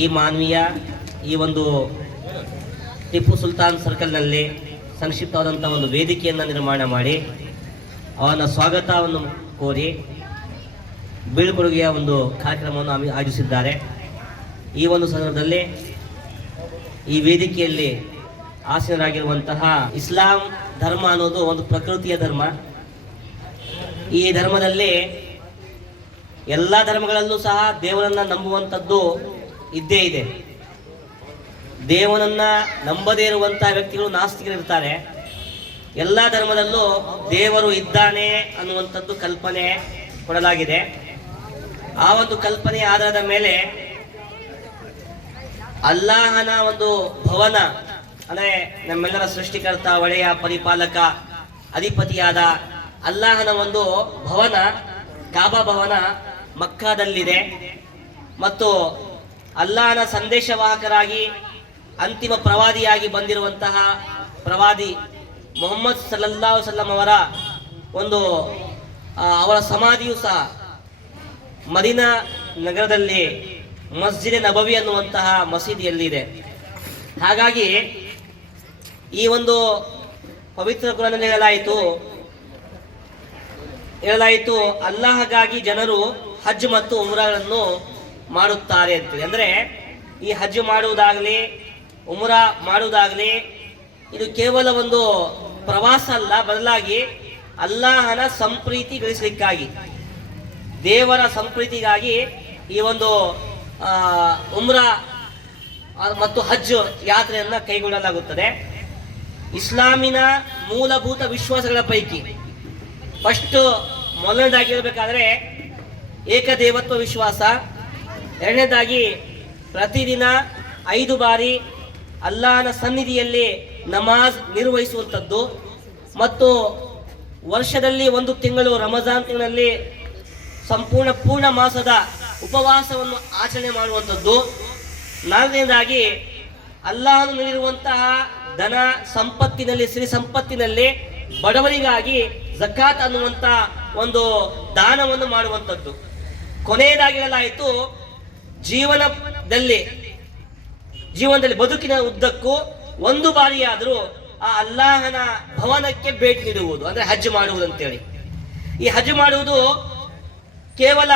ಈ ಮಾನವೀಯ ಈ ಒಂದು ಟಿಪ್ಪು ಸುಲ್ತಾನ್ ಸರ್ಕಲ್ನಲ್ಲಿ ಸಂಕ್ಷಿಪ್ತವಾದಂಥ ಒಂದು ವೇದಿಕೆಯನ್ನು ನಿರ್ಮಾಣ ಮಾಡಿ ಅವನ ಸ್ವಾಗತವನ್ನು ಕೋರಿ ಬೀಳ್ಕೊಡುಗೆಯ ಒಂದು ಕಾರ್ಯಕ್ರಮವನ್ನು ಆಯೋಜಿಸಿದ್ದಾರೆ. ಈ ಒಂದು ಸಂದರ್ಭದಲ್ಲಿ ಈ ವೇದಿಕೆಯಲ್ಲಿ ಆಸೀನರಾಗಿರುವಂತಹ ಇಸ್ಲಾಂ ಧರ್ಮ ಅನ್ನೋದು ಒಂದು ಪ್ರಕೃತಿಯ ಧರ್ಮ. ಈ ಧರ್ಮದಲ್ಲಿ ಎಲ್ಲ ಧರ್ಮಗಳಲ್ಲೂ ಸಹ ದೇವರನ್ನ ನಂಬುವಂಥದ್ದು ಇದ್ದೇ ಇದೆ. ದೇವನನ್ನ ನಂಬದೇ ಇರುವಂತಹ ವ್ಯಕ್ತಿಗಳು ನಾಸ್ತಿಕರಿರ್ತಾರೆ. ಎಲ್ಲ ಧರ್ಮದಲ್ಲೂ ದೇವರು ಇದ್ದಾನೆ ಅನ್ನುವಂಥದ್ದು ಕಲ್ಪನೆ ಕೊಡಲಾಗಿದೆ. ಆ ಒಂದು ಕಲ್ಪನೆಯ ಆಧಾರದ ಮೇಲೆ ಅಲ್ಲಾಹನ ಒಂದು ಭವನ ಅಂದರೆ ನಮ್ಮೆಲ್ಲರ ಸೃಷ್ಟಿಕರ್ತ, ಒಡೆಯ, ಪರಿಪಾಲಕ, ಅಧಿಪತಿಯಾದ ಅಲ್ಲಾಹನ ಒಂದು ಭವನ, ಕಾಬಾ ಭವನ ಮಕ್ಕಾದಲ್ಲಿದೆ. ಮತ್ತು ಅಲ್ಲಾಹನ ಸಂದೇಶವಾಹಕರಾಗಿ ಅಂತಿಮ ಪ್ರವಾದಿಯಾಗಿ ಬಂದಿರುವಂತಹ ಪ್ರವಾದಿ ಮೊಹಮ್ಮದ್ ಸಲ್ಲಲ್ಲಾಹು ಸಲ್ಲಂ ಅವರ ಒಂದು ಅವರ ಸಮಾಧಿಯು ಸಹ ಮದೀನಾ ನಗರದಲ್ಲಿ ಮಸ್ಜಿದ್ ನಬವಿ ಅನ್ನುವಂತಹ ಮಸೀದಿಯಲ್ಲಿದೆ. ಹಾಗಾಗಿ ಈ ಒಂದು ಪವಿತ್ರ ಕುರಾನ್ನಲ್ಲಿ ಹೇಳಲಾಯಿತು ಅಲ್ಲಾಹಗಾಗಿ ಜನರು ಹಜ್ ಮತ್ತು ಉಮ್ರಾಗಳನ್ನು ಮಾಡುತ್ತಾರೆ ಅಂತೇಳಿ. ಅಂದರೆ ಈ ಹಜ್ ಮಾಡುವುದಾಗಲಿ ಉಮ್ರಾ ಮಾಡುವುದಾಗಲಿ ಇದು ಕೇವಲ ಒಂದು ಪ್ರವಾಸ ಅಲ್ಲ, ಬದಲಾಗಿ ಅಲ್ಲಾಹನ ಸಂಪ್ರೀತಿ ಗಳಿಸಲಿಕ್ಕಾಗಿ, ದೇವರ ಸಂಪ್ರೀತಿಗಾಗಿ ಈ ಒಂದು ಉಮ್ರಾ ಮತ್ತು ಹಜ್ ಯಾತ್ರೆಯನ್ನು ಕೈಗೊಳ್ಳಲಾಗುತ್ತದೆ. ಇಸ್ಲಾಮಿನ ಮೂಲಭೂತ ವಿಶ್ವಾಸಗಳ ಪೈಕಿ ಫಸ್ಟ್ ಮೊದಲನೇದಾಗಿರಬೇಕಾದ್ರೆ ಏಕದೇವತ್ವ ವಿಶ್ವಾಸ, ಎರಡನೇದಾಗಿ ಪ್ರತಿದಿನ 5 ಬಾರಿ ಅಲ್ಲಾಹನ ಸನ್ನಿಧಿಯಲ್ಲಿ ನಮಾಜ್ ನಿರ್ವಹಿಸುವಂಥದ್ದು, ಮತ್ತು ವರ್ಷದಲ್ಲಿ 1 ತಿಂಗಳು ರಮಜಾನ್ ತಿಂಗಳಲ್ಲಿ ಪೂರ್ಣ ಮಾಸದ ಉಪವಾಸವನ್ನು ಆಚರಣೆ ಮಾಡುವಂಥದ್ದು, ನಾಲ್ಕನೇದಾಗಿ ಅಲ್ಲಾಹನು ನೀಡಿರುವಂತಹ ಧನ ಸಂಪತ್ತಿನಲ್ಲಿ, ಸಿರಿ ಸಂಪತ್ತಿನಲ್ಲಿ ಬಡವರಿಗಾಗಿ ಜಕಾತ್ ಅನ್ನುವಂಥ ಒಂದು ದಾನವನ್ನು ಮಾಡುವಂಥದ್ದು, ಕೊನೆಯದಾಗಿ ಹೇಳಲಾಯಿತು ಜೀವನದಲ್ಲಿ ಬದುಕಿನ ಉದ್ದಕ್ಕೂ 1 ಬಾರಿಯಾದರೂ ಆ ಅಲ್ಲಾಹನ ಭವನಕ್ಕೆ ಭೇಟಿ ನೀಡುವುದು, ಅಂದ್ರೆ ಹಜ್ ಮಾಡುವುದು ಅಂತೇಳಿ. ಈ ಹಜ್ ಮಾಡುವುದು ಕೇವಲ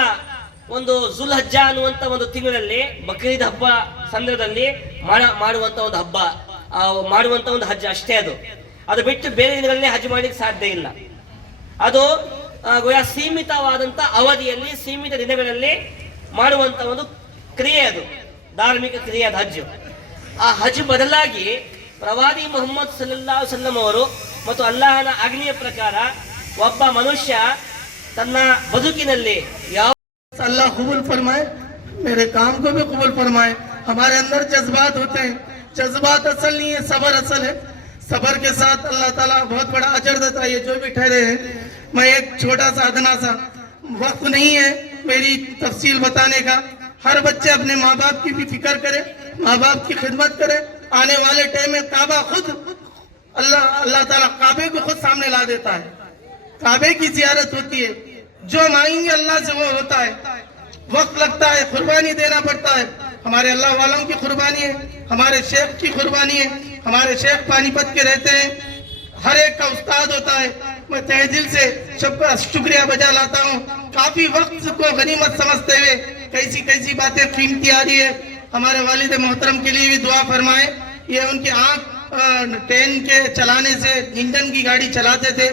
ಒಂದು ಜುಲ್ ಹಜ್ಜ ಅನ್ನುವಂಥ ಒಂದು ತಿಂಗಳಲ್ಲಿ ಬಕ್ರೀದ್ ಹಬ್ಬ ಸಂದರ್ಭದಲ್ಲಿ ಮಾಡುವಂಥ ಒಂದು ಹಬ್ಬ, ಮಾಡುವಂಥ ಒಂದು ಹಜ್ ಅಷ್ಟೇ. ಅದು ಬಿಟ್ಟು ಬೇರೆ ದಿನಗಳಲ್ಲಿ ಹಜ್ ಮಾಡಲಿಕ್ಕೆ ಸಾಧ್ಯ ಇಲ್ಲ. ಅದು ಸೀಮಿತವಾದಂಥ ಅವಧಿಯಲ್ಲಿ, ಸೀಮಿತ ದಿನಗಳಲ್ಲಿ ಮಾಡುವಂಥ ಒಂದು ಕ್ರಿಯೆ, ಅದು ಧಾರ್ಮಿಕ ಕ್ರಿಯೆ, ಅದು ಹಜ್. ಆ ಹಜ್ ಬದಲಾಗಿ ಪ್ರವಾದಿ ಮೊಹಮ್ಮದ್ ಸಲ್ಲಲ್ಲಾಹು ಸಲ್ಲಂ ಅವರು ಮತ್ತು ಅಲ್ಲಾಹನ ಆಜ್ಞೆಯ ಪ್ರಕಾರ ಒಬ್ಬ ಮನುಷ್ಯ ತನ್ನ ಬದುಕಿನಲ್ಲಿ ಯಾವ अल्लाह कबूल फरमाए, मेरे काम को भी कबूल फरमाए। हमारे अंदर जज्बात होते हैं, जज्बात असल नहीं है, सबर असल है। सबर के साथ अल्लाह ताला बहुत बड़ा अजर देता है। ये जो भी ठहरे हैं, मैं एक छोटा सा अदना सा, वक्त नहीं है मेरी तफसील बताने का। हर बच्चे अपने माँ बाप की भी फिक्र करे, माँ बाप की खिदमत करे। आने वाले टाइम में काबा खुद अल्लाह ताला काबे को खुद सामने ला देता है। काबे की जियारत होती है, जो मांगेंगे अल्लाह से वो होता है। वक्त लगता है, कुर्बानी देना पड़ता है। हमारे अल्लाह वालों की कुर्बानी है, हमारे शेख की कुर्बानी है। हमारे शेख पानीपत के रहते हैं, हर एक का उस्ताद होता है। मैं तहे दिल से शुक्रिया बजा लाता हूँ। काफी वक्त को गनीमत समझते हुए कैसी कैसी बातें कीमती आ रही है। हमारे वालिद मोहतरम के लिए भी दुआ फरमाए। ये उनकी आँख ट्रेन के चलाने से, इंजन की गाड़ी चलाते थे,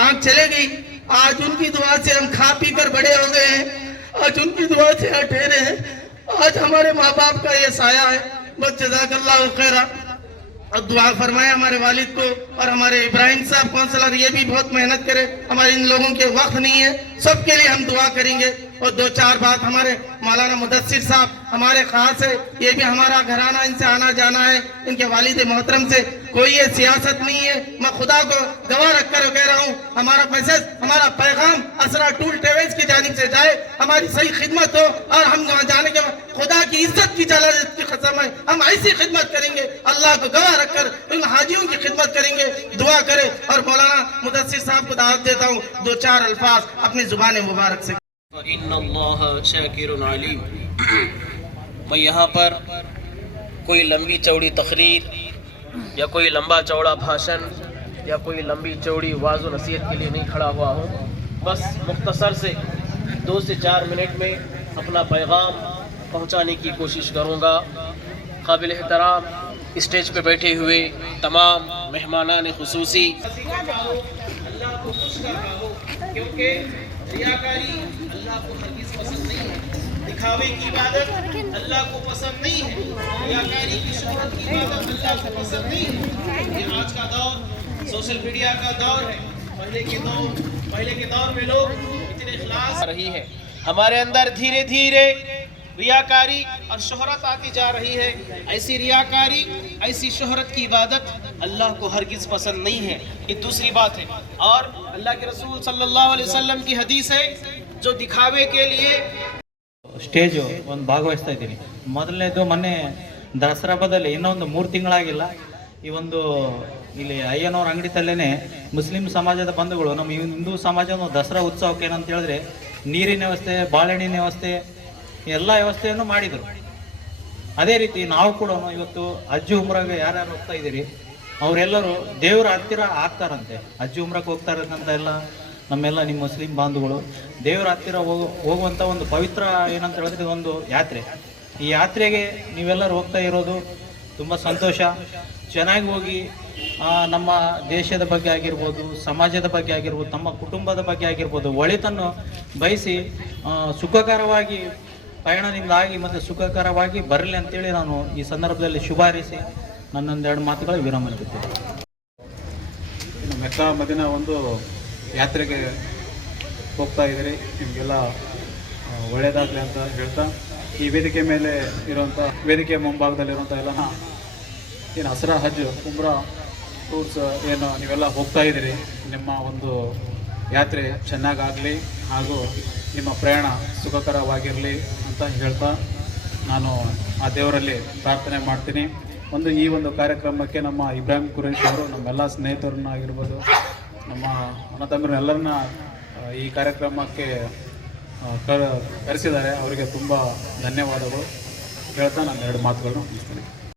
आँख चले गई। आज उनकी दुआ से हम खा पी कर बड़े हो गए हैं, आज उनकी दुआ से ठहरे हैं। आज हमारे माँ बाप का ये साया है। बस जज़ाकल्लाहु खैरा। और दुआ फरमाए हमारे वालिद को, और हमारे इब्राहिम साहब काउंसलर, ये भी बहुत मेहनत करे। हमारे इन लोगों के वक्त नहीं है, सबके लिए हम दुआ करेंगे। और 2-4 बात हमारे मौलाना मुदस्सिर साहब हमारे खास है, ये भी हमारा घराना, इनसे आना जाना है। इनके वालिद मोहतरम से कोई ये सियासत नहीं है। मैं खुदा को गवाह रखकर कह रहा हूँ, हमारा मैसेज, हमारा पैगाम असरा टूल ट्रेवल्स की जानिब से जाए, हमारी सही खिदमत हो, और हम वहाँ जाने के बाद खुदा की इज्जत की जलालत की कसम है, हम ऐसी खिदमत करेंगे, अल्लाह को गवाह रखकर इन हाजियों की खिदमत करेंगे। दुआ करें। और मौलाना मुदस्सिर साहब को दावत देता हूँ 2-4 अल्फाज अपनी जुबान मुबारक से। मैं यहाँ पर कोई लंबी चौड़ी तकरीर या कोई लंबा चौड़ा भाषण या कोई लंबी चौड़ी वाज़ व नसीहत के लिए नहीं खड़ा हुआ हूँ। बस मुख्तसर से 2 से 4 मिनट में अपना पैगाम पहुँचाने की कोशिश करूँगा। काबिल एहतराम स्टेज पे बैठे हुए तमाम मेहमानान खुसूसी, अल्लाह को खुश कर रहा हो, क्योंकि रियाकारी अल्लाह को हरगिज़ पसंद नहीं है। दिखावे की इबादत अल्लाह को पसंद नहीं है। रियाकारी की शोहरत की इबादत अल्लाह को पसंद नहीं है। ये आज का दौर सोशल मीडिया का दौर है। पहले के दौर में लोग इतने इखलास रही है। हमारे अंदर धीरे धीरे रियाकारी और शोहरत आती जा रही है। ऐसी रियाकारी, ऐसी शोहरत की इबादत अल्लाह को हरगिज़ पसंद नहीं है। ये दूसरी बात है। और अल्लाह के रसूल सल्लल्लाहु अलैहि वसल्लम की हदीस है, जो दिखावे के लिए ಸ್ಟೇಜು ಒಂದು ಭಾಗವಹಿಸ್ತಾ ಇದ್ದೀನಿ. ಮೊದಲನೇದು ಮೊನ್ನೆ ದಸರಾ ಹಬ್ಬದಲ್ಲಿ ಇನ್ನೊಂದು 3 ತಿಂಗಳಾಗಿಲ್ಲ ಈ ಒಂದು ಇಲ್ಲಿ ಅಯ್ಯನವ್ರ ಅಂಗಡಿ ತಲ್ಲೇನೆ ಮುಸ್ಲಿಂ ಸಮಾಜದ ಬಂಧುಗಳು ನಮ್ಮ ಹಿಂದೂ ಸಮಾಜದ ದಸರಾ ಉತ್ಸವಕ್ಕೆ ಏನಂತ ಹೇಳಿದ್ರೆ ನೀರಿನ ವ್ಯವಸ್ಥೆ, ಬಾಳೆಹಣ್ಣಿನ ವ್ಯವಸ್ಥೆ, ಎಲ್ಲ ವ್ಯವಸ್ಥೆಯನ್ನು ಮಾಡಿದರು. ಅದೇ ರೀತಿ ನಾವು ಕೂಡ ಇವತ್ತು ಹಜ್ ಉಮ್ರಾಗೆ ಯಾರ್ಯಾರು ಹೋಗ್ತಾ ಇದ್ದೀರಿ ಅವರೆಲ್ಲರೂ ದೇವರ ಹತ್ತಿರ ಆಗ್ತಾರಂತೆ. ಹಜ್ ಉಮ್ರಾಕ್ಕೆ ಹೋಗ್ತಾರಂತ ಎಲ್ಲ ನಮ್ಮೆಲ್ಲ ನಿಮ್ಮ ಮುಸ್ಲಿಂ ಬಾಂಧುಗಳು ದೇವರ ಹತ್ತಿರ ಹೋಗುವಂಥ ಒಂದು ಪವಿತ್ರ ಏನಂತ ಹೇಳಿದ್ರೆ ಒಂದು ಯಾತ್ರೆ. ಈ ಯಾತ್ರೆಗೆ ನೀವೆಲ್ಲರೂ ಹೋಗ್ತಾ ಇರೋದು ತುಂಬ ಸಂತೋಷ. ಚೆನ್ನಾಗಿ ಹೋಗಿ ನಮ್ಮ ದೇಶದ ಬಗ್ಗೆ ಆಗಿರ್ಬೋದು, ಸಮಾಜದ ಬಗ್ಗೆ ಆಗಿರ್ಬೋದು, ತಮ್ಮ ಕುಟುಂಬದ ಬಗ್ಗೆ ಆಗಿರ್ಬೋದು ಒಳಿತನ್ನು ಬಯಸಿ ಸುಖಕರವಾಗಿ ಪಯಣ ನಿಮ್ಮದಾಗಿ ಮತ್ತು ಸುಖಕರವಾಗಿ ಬರಲಿ ಅಂತೇಳಿ ನಾನು ಈ ಸಂದರ್ಭದಲ್ಲಿ ಶುಭಾರಿಸಿ ನನ್ನೊಂದೆರಡು ಮಾತುಗಳ ವಿರಾಮ ನೀಡುತ್ತೇನೆ. ಮೆಕ್ಕಾ ಮದಿನಾ ಒಂದು ಯಾತ್ರೆಗೆ ಹೋಗ್ತಾ ಇದ್ದೀರಿ, ನಿಮಗೆಲ್ಲ ಒಳ್ಳೆಯದಾಗಲಿ ಅಂತ ಹೇಳ್ತಾ, ಈ ವೇದಿಕೆ ಮೇಲೆ ಇರುವಂಥ ವೇದಿಕೆ ಮುಂಭಾಗದಲ್ಲಿರುವಂಥ ಎಲ್ಲ ಏನು ಹಸ್ರಾ ಹಜ್ ಉಮ್ರಾ ಟೂರ್ಸ್ ಏನು ನೀವೆಲ್ಲ ಹೋಗ್ತಾ ಇದ್ದೀರಿ, ನಿಮ್ಮ ಒಂದು ಯಾತ್ರೆ ಚೆನ್ನಾಗಾಗಲಿ ಹಾಗೂ ನಿಮ್ಮ ಪ್ರಯಾಣ ಸುಖಕರವಾಗಿರಲಿ ಅಂತ ಹೇಳ್ತಾ ನಾನು ಆ ದೇವರಲ್ಲಿ ಪ್ರಾರ್ಥನೆ ಮಾಡ್ತೀನಿ. ಈ ಒಂದು ಕಾರ್ಯಕ್ರಮಕ್ಕೆ ನಮ್ಮ ಇಬ್ರಾಹಿಂ ಕುರೇಶ್ ಅವರು ನಮ್ಮೆಲ್ಲ ಸ್ನೇಹಿತರನ್ನ ಆಗಿರ್ಬೋದು, ನಮ್ಮ ಅಣ್ಣ ತಮ್ಮರನ್ನೆಲ್ಲರನ್ನ ಈ ಕಾರ್ಯಕ್ರಮಕ್ಕೆ ಕರೆಸಿದ್ದಾರೆ. ಅವರಿಗೆ ತುಂಬ ಧನ್ಯವಾದಗಳು ಹೇಳ್ತಾ ನಾನು 2 ಮಾತುಗಳನ್ನು ಮುಗಿಸ್ತೀನಿ.